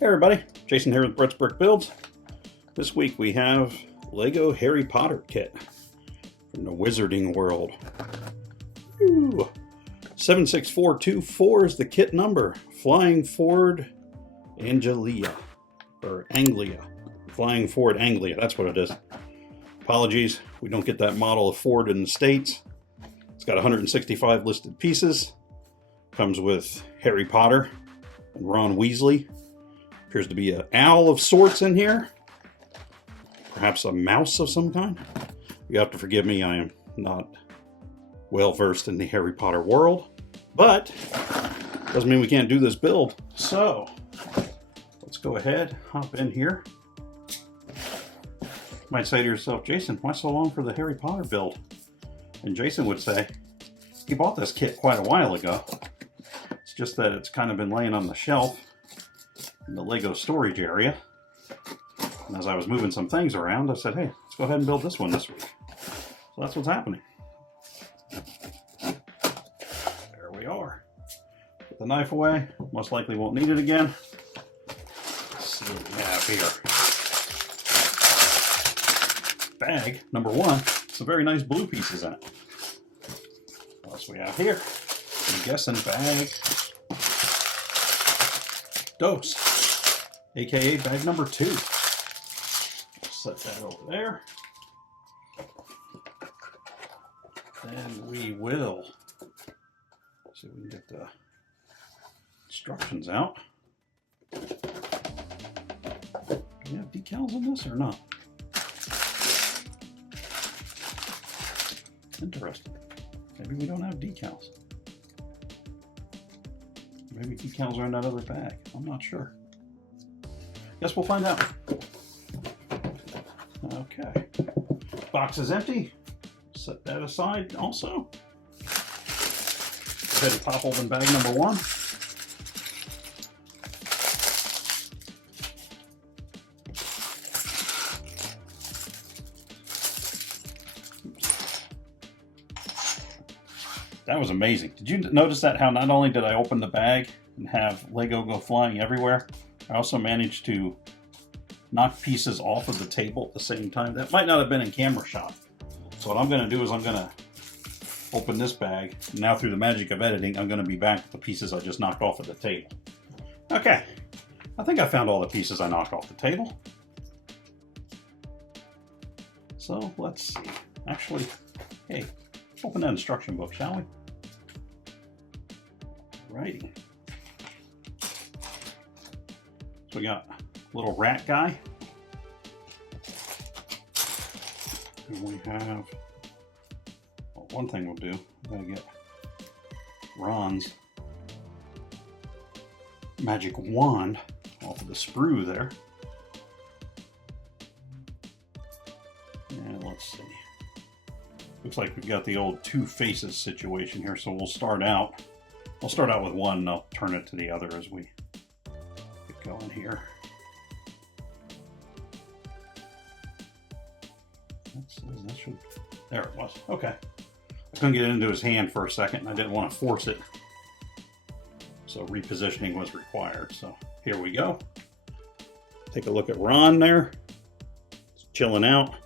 Hey everybody, Jason here with Brett's Brick Builds. This week we have Lego Harry Potter kit from the Wizarding World. Ooh. 76424 is the kit number. Flying Forward Anglia, or Anglia. Flying Forward Anglia, that's what it is. Apologies, we don't get that model of Ford in the States. It's got 165 listed pieces. Comes with Harry Potter and Ron Weasley. Appears to be an owl of sorts in here. Perhaps a mouse of some kind. You have to forgive me, I am not well versed in the Harry Potter world. But doesn't mean we can't do this build. So let's go ahead, hop in here. You might say to yourself, Jason, why so long for the Harry Potter build? And Jason would say, he bought this kit quite a while ago. It's just that it's kind of been laying on the shelf in the Lego storage area. And as I was moving some things around, I said, hey, let's go ahead and build this one this week. So that's what's happening. There we are. Put the knife away. Most likely won't need it again. Let's see what we have here. Bag number one. Some very nice blue pieces in it. What else we have here? I'm guessing bag dose, aka bag number 2. Set that over there. Then we will see if we can get the instructions out. Do we have decals in this or not? Interesting. Maybe we don't have decals. Maybe decals are in that other bag. I'm not sure. Guess we'll find out. Okay. Box is empty. Set that aside also. Go ahead and pop open bag number 1. That was amazing. Did you notice that how not only did I open the bag and have Lego go flying everywhere, I also managed to knock pieces off of the table at the same time. That might not have been in camera shot. So what I'm going to do is I'm going to open this bag. Now through the magic of editing, I'm going to be back with the pieces I just knocked off of the table. Okay, I think I found all the pieces I knocked off the table. So let's see. Actually, hey, open that instruction book, shall we? Righty. So we got a little rat guy. And we have, well, one thing we'll do, we're gonna get Ron's magic wand off of the sprue there. And let's see. Looks like we've got the old 2 faces situation here, so we'll start out. I'll start out with one and I'll turn it to the other as we get going here. That should, there it was. Okay. I couldn't get it into his hand for a second and I didn't want to force it. So repositioning was required. So here we go. Take a look at Ron there. He's chilling out.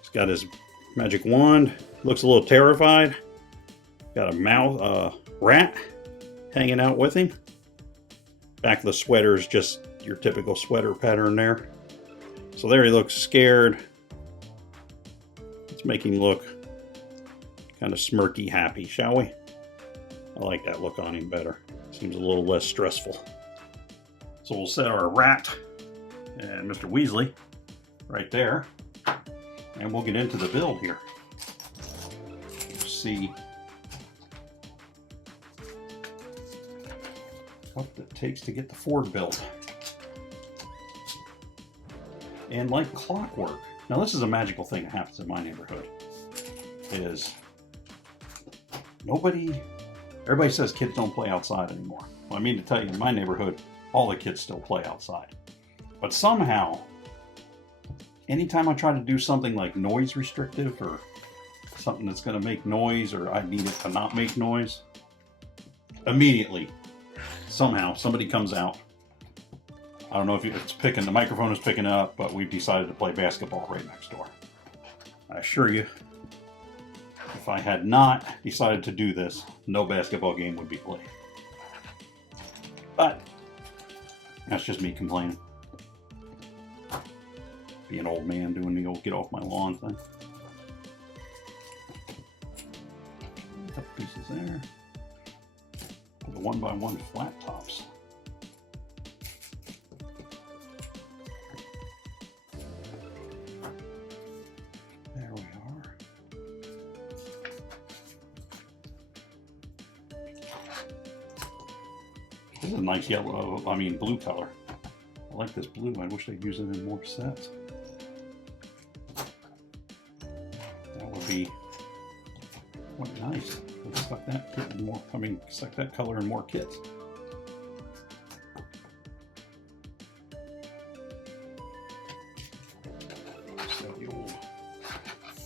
He's got his magic wand. Looks a little terrified. Got a rat hanging out with him. Back of the sweater is just your typical sweater pattern there. So there he looks scared. Let's make him look kind of smirky happy, shall we? I like that look on him better. Seems a little less stressful. So we'll set our rat and Mr. Weasley right there. And we'll get into the build here. See what it takes to get the Ford built. And like clockwork, now this is a magical thing that happens in my neighborhood, is everybody says kids don't play outside anymore. Well, I mean to tell you, in my neighborhood, all the kids still play outside. But somehow, anytime I try to do something like noise restrictive or something that's going to make noise, or I need it to not make noise, immediately, somehow, somebody comes out I don't know if it's picking, the microphone is picking up, but we've decided to play basketball right next door. I assure you, if I had not decided to do this, no basketball game would be played. But that's just me complaining. Be an old man doing the old get off my lawn thing. A couple pieces there. The 1x1 flat tops. There we are. This is a nice yellow, blue color. I like this blue. I wish they'd use it in more sets. That would be quite nice. Let's stuck that kit in more, stuck that color in more kits. So the old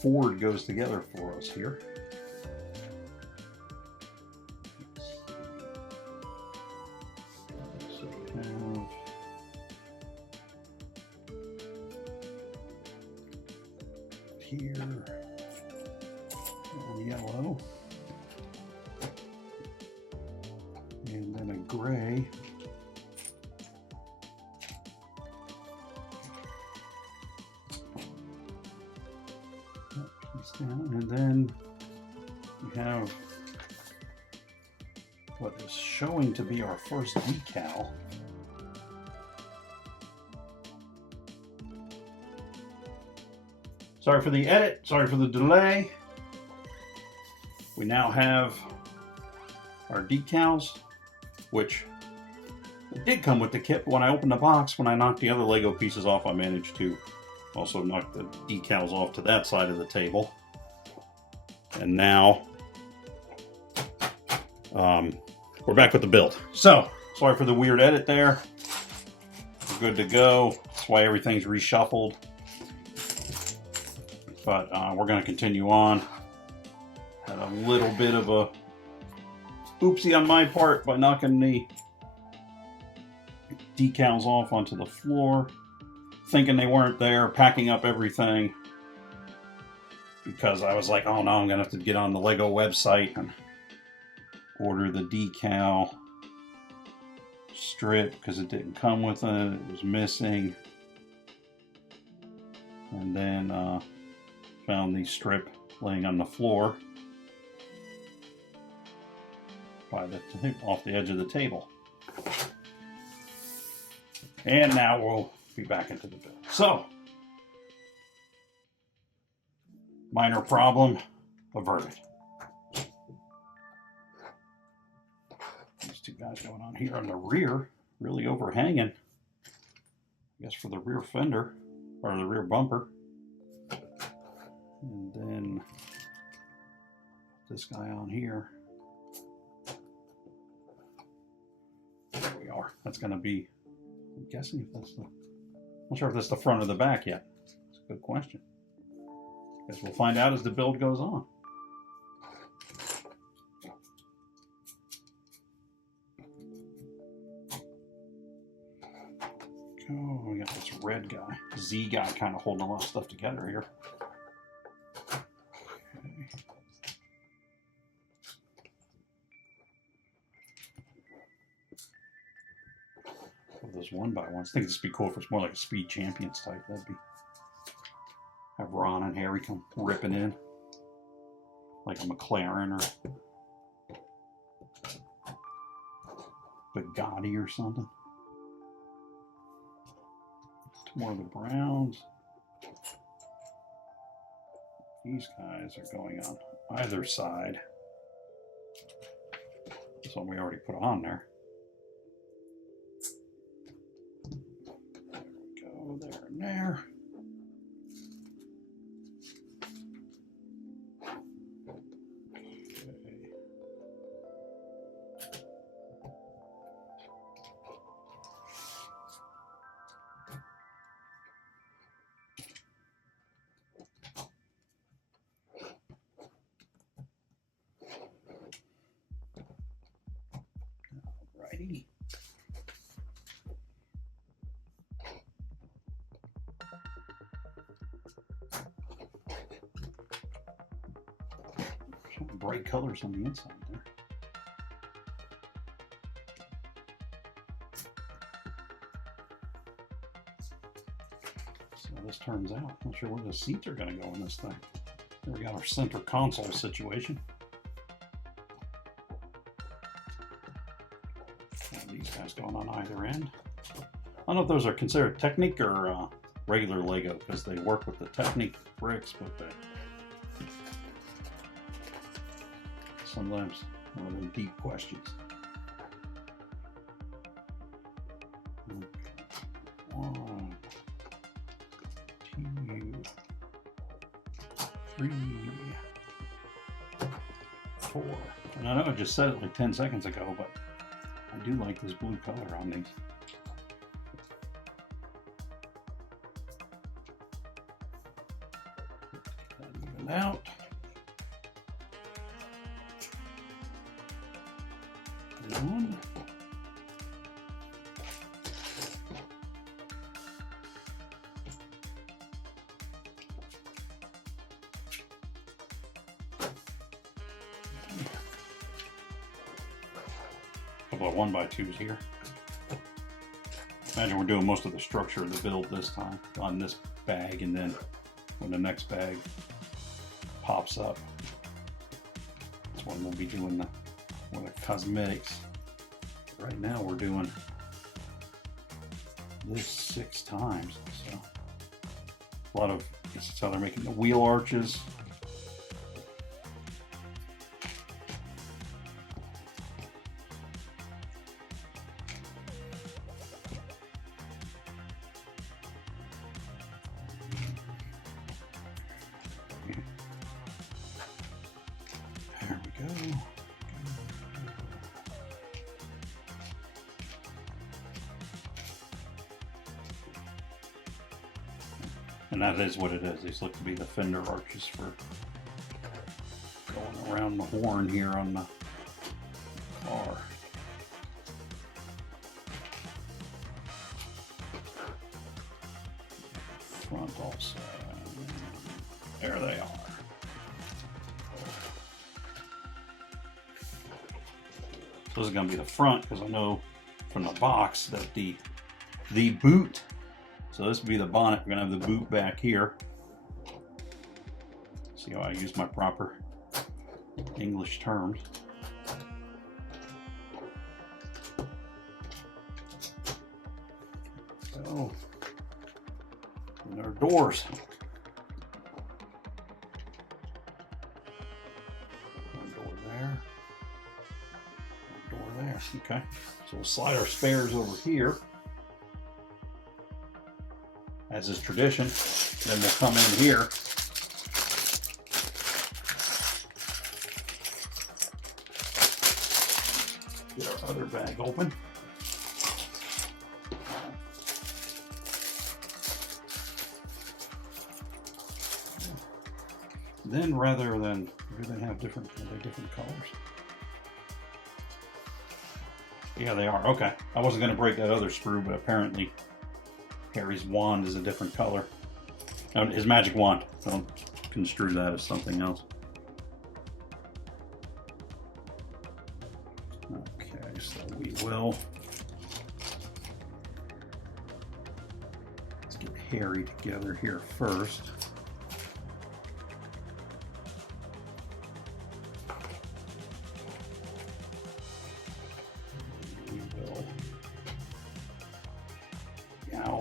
Ford goes together for us here. So we have here yellow. And then a gray. Piece down, and then we have what is showing to be our first decal. Sorry for the edit, sorry for the delay. We now have our decals, which did come with the kit. When I opened the box, when I knocked the other Lego pieces off, I managed to also knock the decals off to that side of the table. And now we're back with the build. So, sorry for the weird edit there. We're good to go. That's why everything's reshuffled. But we're going to continue on. Had a little bit of a oopsie on my part by knocking the decals off onto the floor, thinking they weren't there, packing up everything, because I was like, oh no, I'm gonna have to get on the Lego website and order the decal strip because it didn't come with it, it was missing. And then found the strip laying on the floor by off the edge of the table. And now we'll be back into the build. So, minor problem averted. These two guys going on here on the rear, really overhanging, I guess for the rear fender, or the rear bumper. And then this guy on here. There we are. That's going to be, I'm guessing if that's the, I'm not sure if that's the front or the back yet. It's a good question. Guess we'll find out as the build goes on. Oh, we got this red guy, Z guy, kind of holding a lot of stuff together here. Those 1x1s. I think this would be cool if it's more like a Speed Champions type. That'd be, have Ron and Harry come ripping in like a McLaren or Bugatti or something. More of the Browns. These guys are going on either side. This one we already put on there. There and there. Okay. Alrighty. bright colors on the inside there. So this turns out, not sure where the seats are going to go in this thing. Here we got our center console situation. And these guys going on either end. I don't know if those are considered Technic or regular Lego, because they work with the Technic bricks, but they sometimes one of them deep questions. Okay. 1, 2, 3, 4. And I know I just said it like 10 seconds ago, but I do like this blue color on these. Even out. One. Couple of 1x2s here. Imagine we're doing most of the structure of the build this time on this bag, and then when the next bag pops up, that's when we'll be doing the cosmetics. Right now we're doing this 6 times, so a lot of, I guess that's how they're making the wheel arches. There we go. And that is what it is. These look to be the fender arches for going around the horn here on the car. Front also. There they are. So this is going to be the front, because I know from the box that the boot, so this would be the bonnet. We're going to have the boot back here. See how I use my proper English terms. So, and our doors. One door there. One door there. Okay. So we'll slide our spares over here, as is tradition. Then we'll come in here. Get our other bag open. Then rather than, do they have different colors? Yeah, they are. Okay. I wasn't going to break that other screw, but apparently Harry's wand is a different color. His magic wand. Don't construe that as something else. Okay, so we will. Let's get Harry together here first.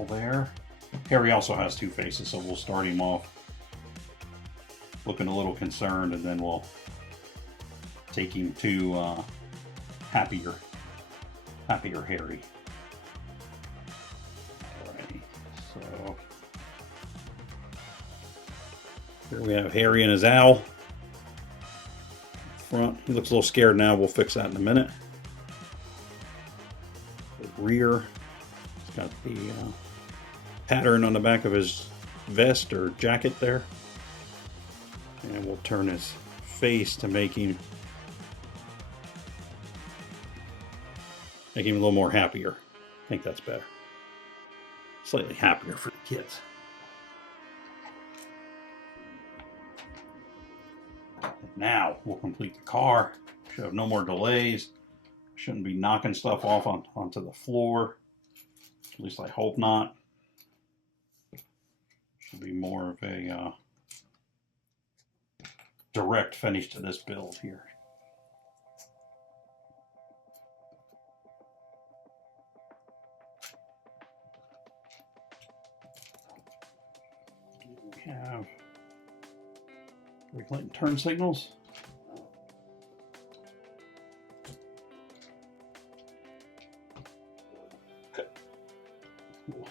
There. Harry also has 2 faces, so we'll start him off looking a little concerned, and then we'll take him to happier Harry. Alrighty, so here we have Harry and his owl. Front, he looks a little scared now. We'll fix that in a minute. The rear, it's got the pattern on the back of his vest or jacket there, and we'll turn his face to make him a little more happier. I think that's better. Slightly happier for the kids. Now we'll complete the car. Should have no more delays. Shouldn't be knocking stuff off onto the floor. At least I hope not. Should be more of a direct finish to this build here. We have brake light and turn signals.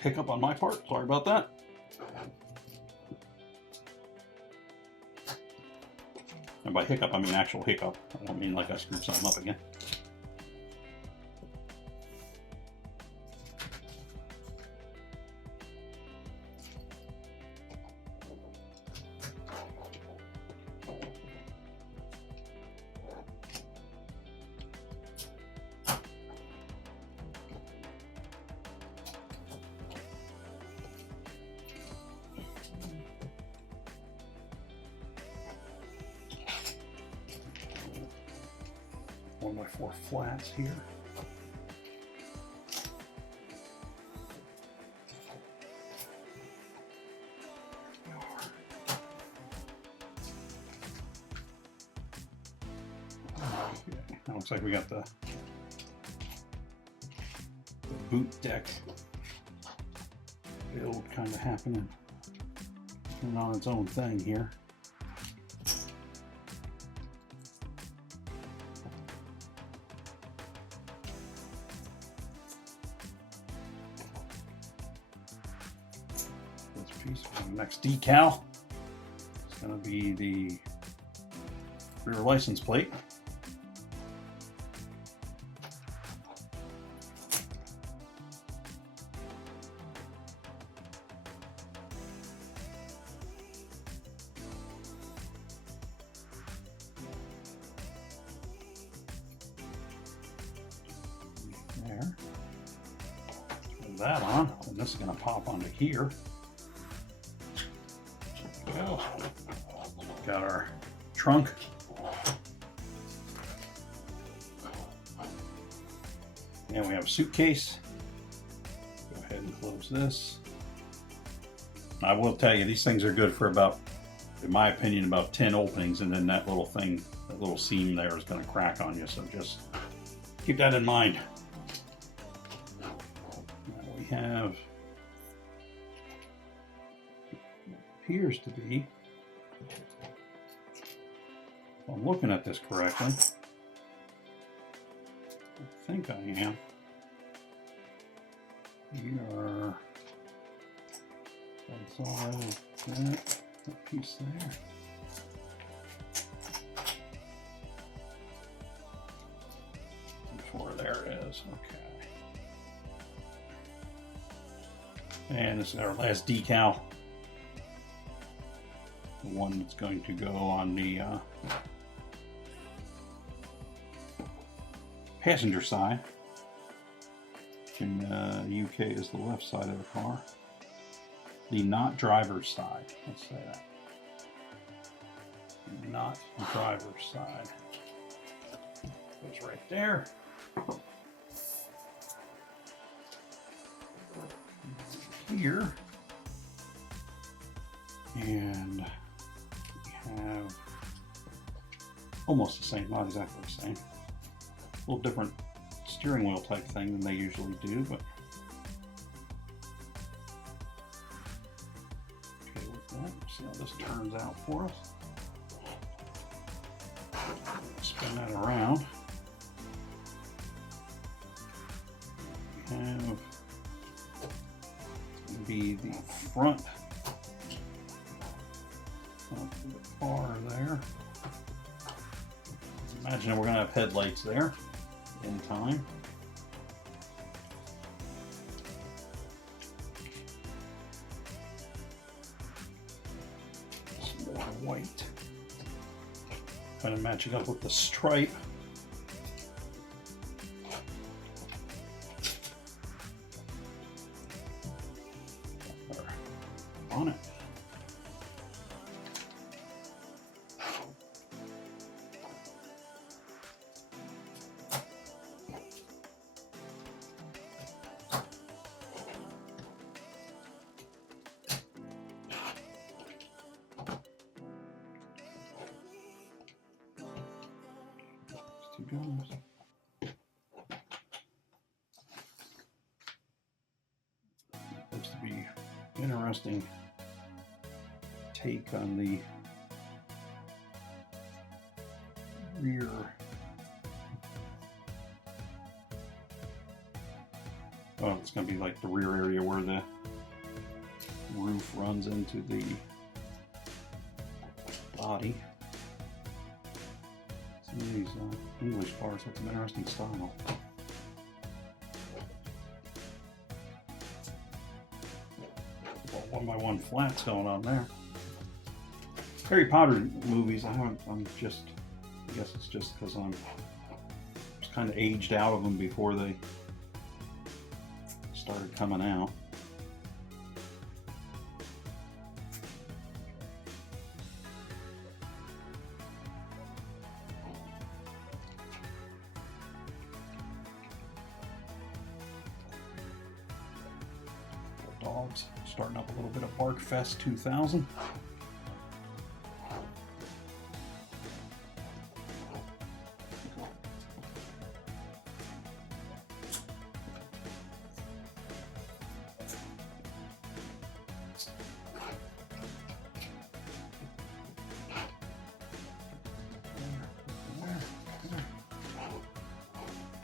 Hiccup on my part, sorry about that. And by hiccup, I mean actual hiccup. I don't mean like I screwed something up again. One by four flats here. Okay. Now looks like we got the boot deck build kind of happening and on its own thing here. Next decal is going to be the rear license plate. There. Turn that on, and this is going to pop onto here. Well, got our trunk. And we have a suitcase. Go ahead and close this. I will tell you, these things are good for about, in my opinion, about 10 openings, and then that little thing, that little seam there is going to crack on you, so just keep that in mind. Now we have, appears to be, if I'm looking at this correctly, I think I am. Here, that's all that piece there. Before there is, okay. And this is our last decal. The one that's going to go on the passenger side. In the UK is the left side of the car. The not driver's side. Let's say that. Not driver's side. Goes right there. Here. And we have almost the same, not exactly the same. A little different steering wheel type thing than they usually do, but okay with that. See how this turns out for us. Spin that around. We have be the front of the car there. Imagine we're going to have headlights there in time. Some more white. Kind of matching up with the stripe. On it. it goes. Looks to be interesting take on the rear. Oh, it's going to be like the rear area where the roof runs into the body. Some of these English cars have some interesting style. Well, 1x1 flats going on there. Harry Potter movies, I guess it's just because I'm just kind of aged out of them before they started coming out. Dogs starting up a little bit of Bark Fest 2000.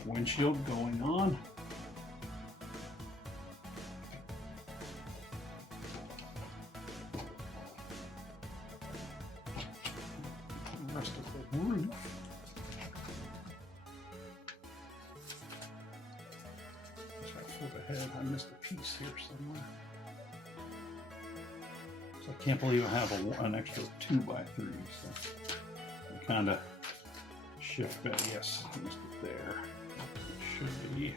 Windshield going on. The rest of the roof. Just gotta flip ahead. I missed a piece here somewhere. So I can't believe I have an extra 2x3. So I kind of shift back. Yes, I missed it there. Should be.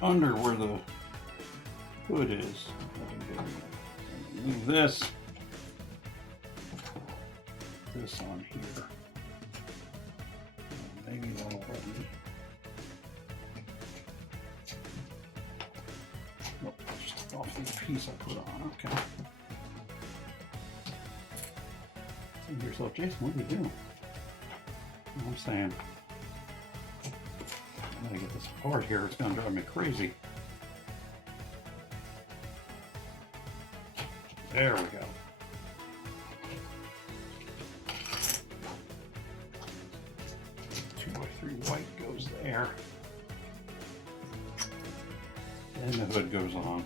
Under where the hood is. Move this on here. Maybe that'll let me. Nope, just off the piece I put on. Okay. Think to yourself, Jason, what are you doing? I'm saying, I gotta get this apart here. It's gonna drive me crazy. There we go. Two by three white goes there. And the hood goes on.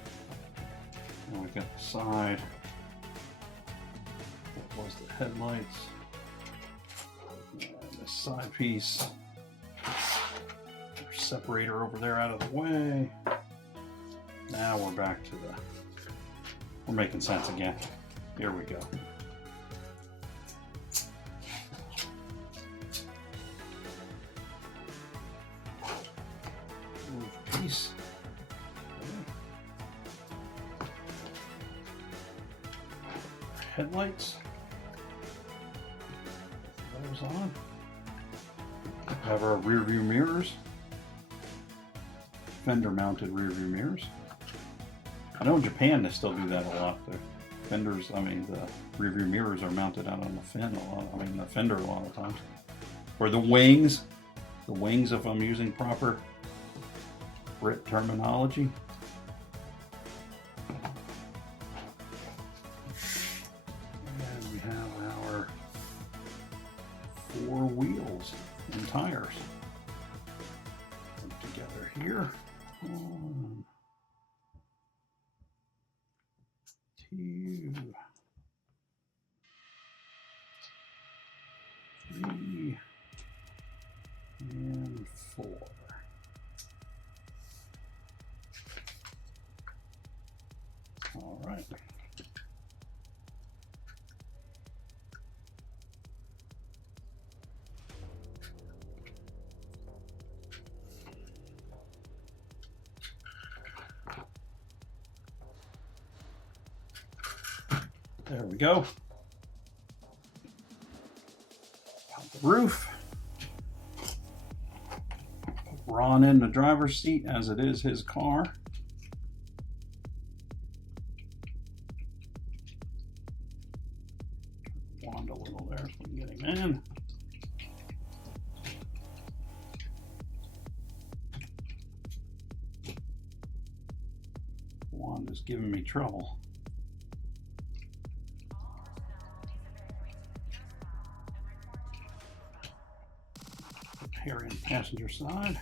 And we've got the side. That was the headlights. And this side piece. Separator over there out of the way. Now we're back to the, we're making sense again. Here we go. Move piece. Headlights. Those on. Have our rear view mirrors. Fender mounted rear view mirrors. I know in Japan they still do that a lot. The fenders, I mean the rear view mirrors are mounted out on the fin a lot. I mean the fender a lot of times. Or the wings. The wings, if I'm using proper Brit terminology. And we have our 4 wheels and tires. Put together here. 1, 2, 3, and 4. All right. There we go. Pop the roof. Put Ron in the driver's seat as it is his car. wand a little there so we can get him in. Wand is giving me trouble. Put Harry on the passenger side.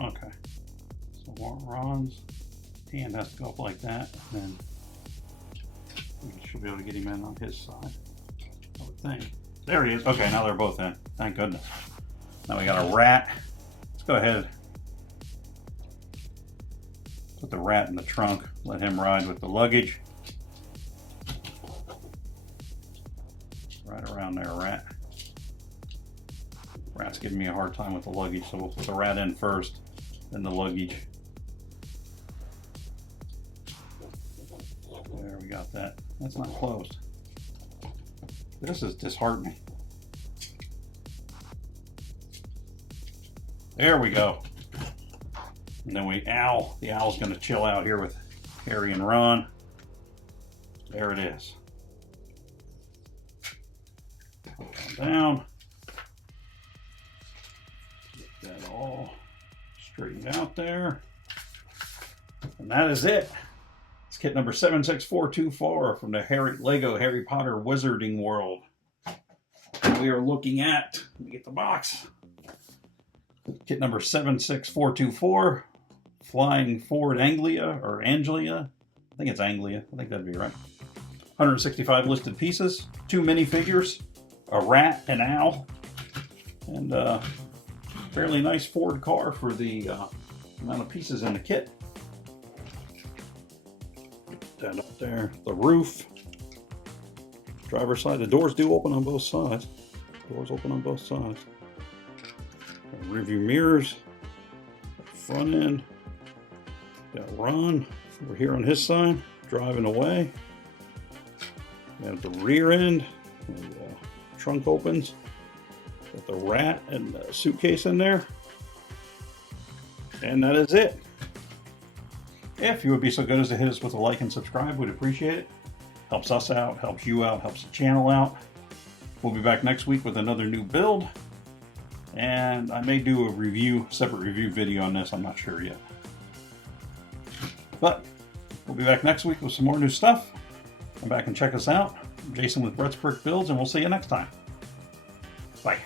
Okay, so Ron's hand has to go up like that, and then we should be able to get him in on his side, I would think. There he is. Okay, now they're both in. Thank goodness. Now we got a rat. Let's go ahead. Put the rat in the trunk. Let him ride with the luggage. Right around there, rat. Rat's giving me a hard time with the luggage, so we'll put the rat in first, then the luggage. There, we got that. That's not closed. This is disheartening. There we go. And then the owl's gonna chill out here with Harry and Ron. There it is. Put down. Get that all straightened out there. And that is it. It's kit number 76424 from the Lego Harry Potter Wizarding World. We are looking at, let me get the box. Kit number 76424, Flying Ford Anglia, or Anglia. I think it's Anglia. I think that'd be right. 165 listed pieces, 2 minifigures, a rat, an owl, and a fairly nice Ford car for the amount of pieces in the kit. That up there, the roof, driver's side. The doors do open on both sides. Doors open on both sides. Rear view mirrors, front end. Got Ron over here on his side, driving away. We have the rear end. The trunk opens. Got the rat and the suitcase in there. And that is it. If you would be so good as to hit us with a like and subscribe, we'd appreciate it. Helps us out, helps you out, helps the channel out. We'll be back next week with another new build. And I may do a separate review video on this, I'm not sure yet. But we'll be back next week with some more new stuff. Come back and check us out. I'm Jason with Brett's Brick Builds, and we'll see you next time. Bye.